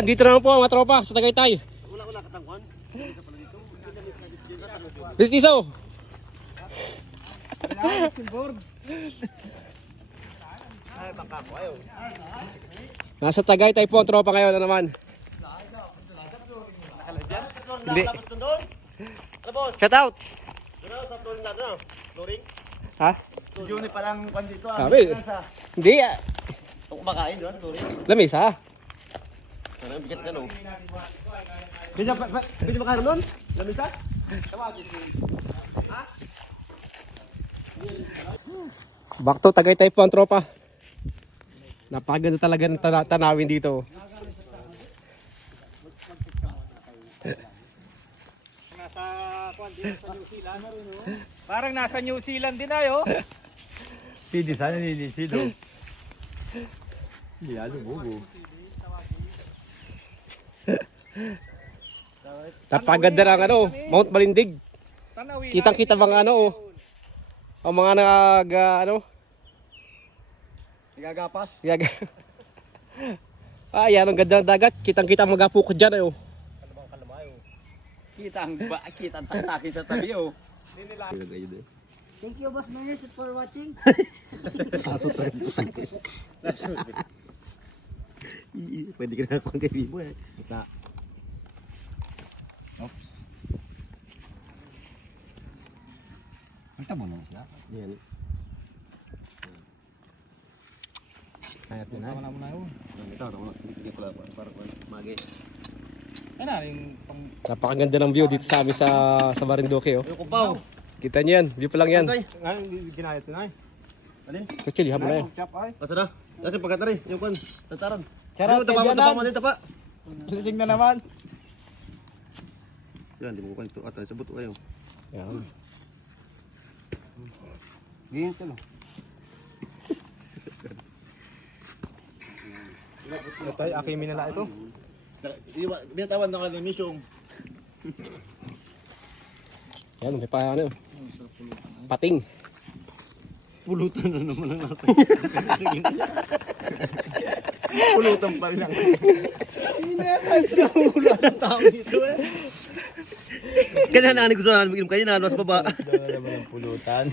andito na lang po mga tropa sa Tagaytay. Wala katangkuhan. Bistiso. Ay, baka ko ayo. Nasa Tagaytay po ang tropa ngayon na naman. Hindi. Shout out. Ha? Juni pa lang kan dito. Sabi. Hindi. Kung kumakain doon, flooring. Lamisa. Sana bigat ka no. Pwede ba kayo doon? Lamisa? Back to Tagaytay po ang tropa. Napakaganda talaga ng tanawin dito. Parang nasa New Zealand din ayo. Sidi sana ni Sido. Hindi ano bugo. Napakaganda ng ano, Mount Malindig. Kitang-kita mga ano oh. Ang mga Gagapas. Ayan, ang ganda ng dagat. Kitang-kita mga pukot dyan oh. Kita ang takin sa tabi oh. Thank you, Boss Menes, for watching. Kaso tayo putang. Pwede ka na akong kay Bibo eh. Kita. Oops. Ang tabo naman siya. Yan. Kaya Ito na yun. Ito, hindi pala para magi. Ano yung pang... Napakaganda ng view dito sa amin sa Marinduque oh. Yung kumpaw. Kita niyo yan, view pa lang yan. Ngayon, ginayat na eh. Alin? Actually, habol na yan. Basta na. Kasi pagkatari, yung kan, tataran. Charot, Tapa mo din, tapa. Lasing na naman. Yan, di mo kan ito. Ata, sabot kayo. Yan. Ganyan ito, no? Ito ay akimi nila ito. Binatawan na ka ng misyong. Yan, may pa ano. Pating. Pulutan na naman ang natin. Sige na. Pulutan pa rin ang Wala sa tao dito eh. Kanya na gusto na mag-inom kayo na mas baba. naman ang pulutan.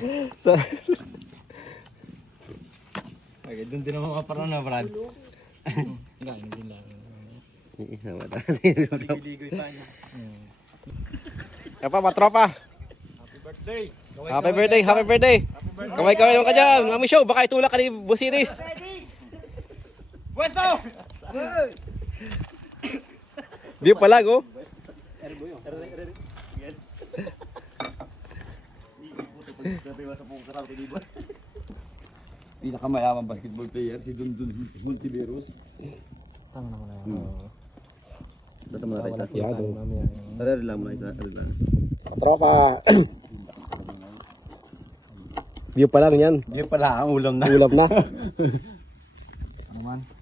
Okay, doon din naman kaparoon na, Brad. Gain din lang. Ligoy pa niya. Yan pa, mga tropa. Happy birthday. Happy birthday, happy birthday. Kamay-kamay naman ka dyan. Mami Show, baka itulak ka ni Busiris. Pwesto! View pa lang oh. Pinakamayamang basketball player si Dundun Multiverus. Tama naman na. Basta mo na tayo. Yan, doon. Tara, lang mo na isa. Mga tropa. View pa lang yan. Hindi pala ang ulam na. Ulam na.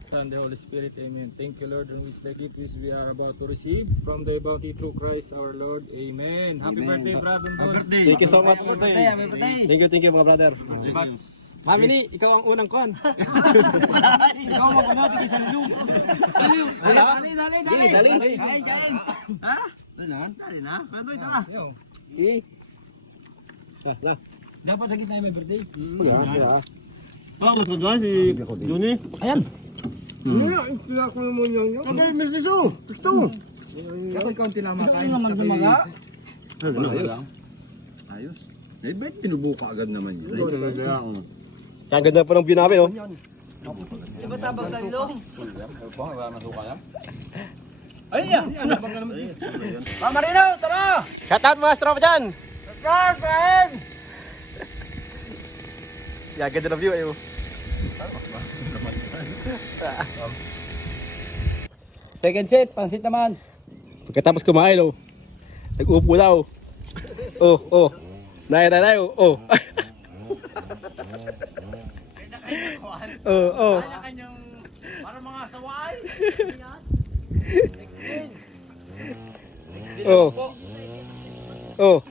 Son, the Holy Spirit, Amen. Thank you, Lord, and which the gift which we are about to receive from the bounty through Christ our Lord. Amen. Happy birthday, Brad and Don. Thank you so much. Thank you mga brother. Mami ni, ikaw ang unang kon. Ikaw mo panood sa loob. Dali! Dali. Ha? Dali na. Pandoy, tara. Na. Dapat sa gitna may birthday. Wala. Mas kagawin si Juni. Ayan. Sabay, Mr. Su! Gusto! Kapag konti lang makain. Ayos. Eh, ba't pinubuka agad naman yun? Kaya ganda pa ng view namin oh. Di ba tabang talong? Ay, yan! Ano ba ka naman? Pamarino, tara! Shout out mga tropa dyan. Start, friend! Yeah, ganda ng view eh oh. Second set, pansit naman. Pagkatapos kumain oh. Nag-upo daw. Oh. Nay, oh. Oh. Para mga saway. Oh.